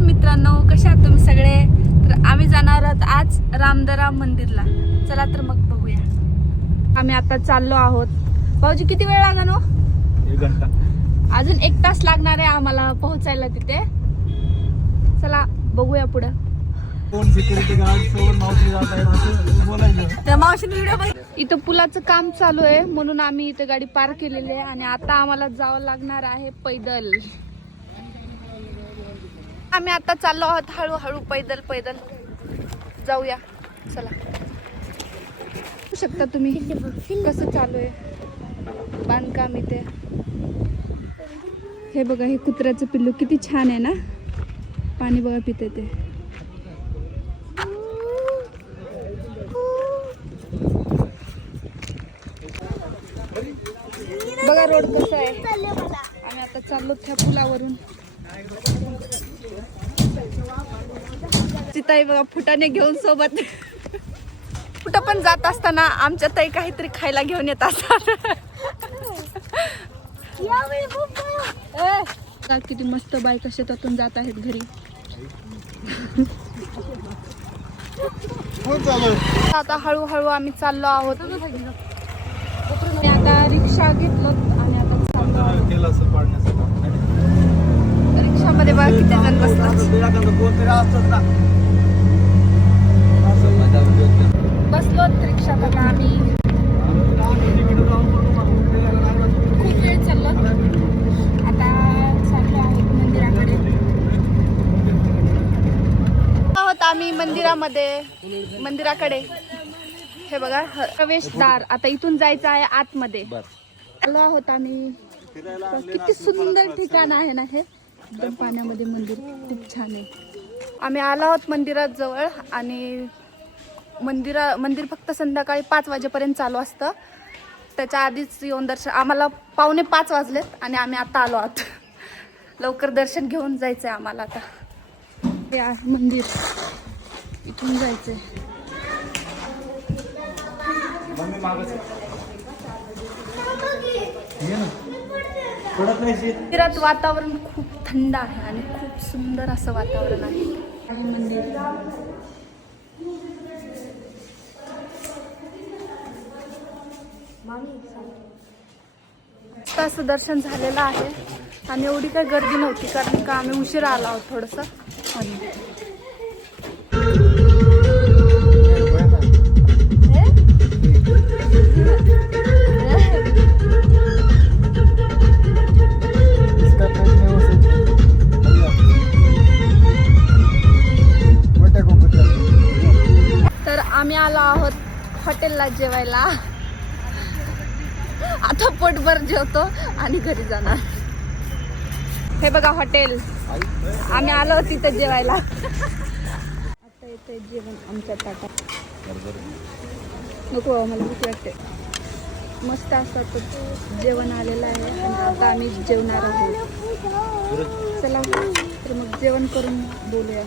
नमस्कार मित्रांनो, कसे आहात तुम्ही सगळे? तर आम्ही जाणार आहोत आज रामदरा मंदिरला. चला तर मग बघूया. आम्ही आता चाललो आहोत. भाऊजी किती वेळ लागणार हो? 1 घंटा. अजून 1 तास लागणार आहे आम्हाला पोहोचायला तिथे. चला बघूया पुढं. कोण सिक्युरिटी गार्ड सोबत मावशी जात आहे असं बोलायचं. त्या मावशीने व्हिडिओ बघ. इथं पुलाचं काम चालू आहे म्हणून आम्ही इथे गाडी पार्क केलेली आहे आणि आता आम्हाला जावं लागणार आहे पैदल. आम्ही आता चाललो आहोत हळूहळू पैदल पैदल जाऊया. चला बघू शकता तुम्ही कसं चालू आहे बांधकाम इथे. हे बघा, हे कुत्र्याचं पिल्लू किती छान आहे ना. पाणी बघा पिते ते. बघा रोड कसा आहे. आम्ही आता चाललो त्या पुलावरून. तिथं बघा फुटाने घेऊन सोबत. कुठं पण जात असताना आमच्या ताई काहीतरी खायला घेऊन येत असतात. किती मस्त बाईक शेतातून जात आहेत घरी. आता हळूहळू आम्ही चाललो आहोत. आता रिक्षा घेतलो आणि आता चाललो. रिक्षामध्ये बघा किती जण बसतात. बसलो रिक्षात आता आम्ही. खूप वेळ चाललो. आता चाललो आहोत मंदिराकडे. आहोत आम्ही मंदिराकडे. हे बघा प्रवेशद्वार. आता इथून जायचं आहे आतमध्ये. आलो आहोत आम्ही. किती सुंदर ठिकाण आहे ना हे. एकदम पाण्यामध्ये मंदिर खूप छान आहे. आम्ही आलो आहोत मंदिरात जवळ आणि मंदिर फक्त संध्याकाळी 5 वाजेपर्यंत चालू असतं. त्याच्या आधीच येऊन दर्शन. आम्हाला 4:45 वाजलेत आणि आम्ही आता आलो आहोत. लवकर दर्शन घेऊन जायचं आहे आम्हाला. आता हे आहे मंदिर, इथून जायचंय. मंदिरात वातावरण खूप थंड आहे आणि खूप सुंदर असं वातावरण आहे. मंदिर असं दर्शन झालेलं आहे आणि एवढी काही गर्दी नव्हती कारण का आम्ही उशिरा आलो आहोत थोडंसं. तर आम्ही आलो आहोत हॉटेलला जेवायला. आता पोटभर जेवतो आणि घरी जाणार. हे बघा हॉटेल. आम्ही आलो तिथं जेवायला. आता येते जेवण आमच्या ताटात. नको मला भूक वाटते. मस्त असं जेवण आलेलं आहे आणि आता आम्ही जेवणार आहोत. चला तर मग जेवण करून बोलूया.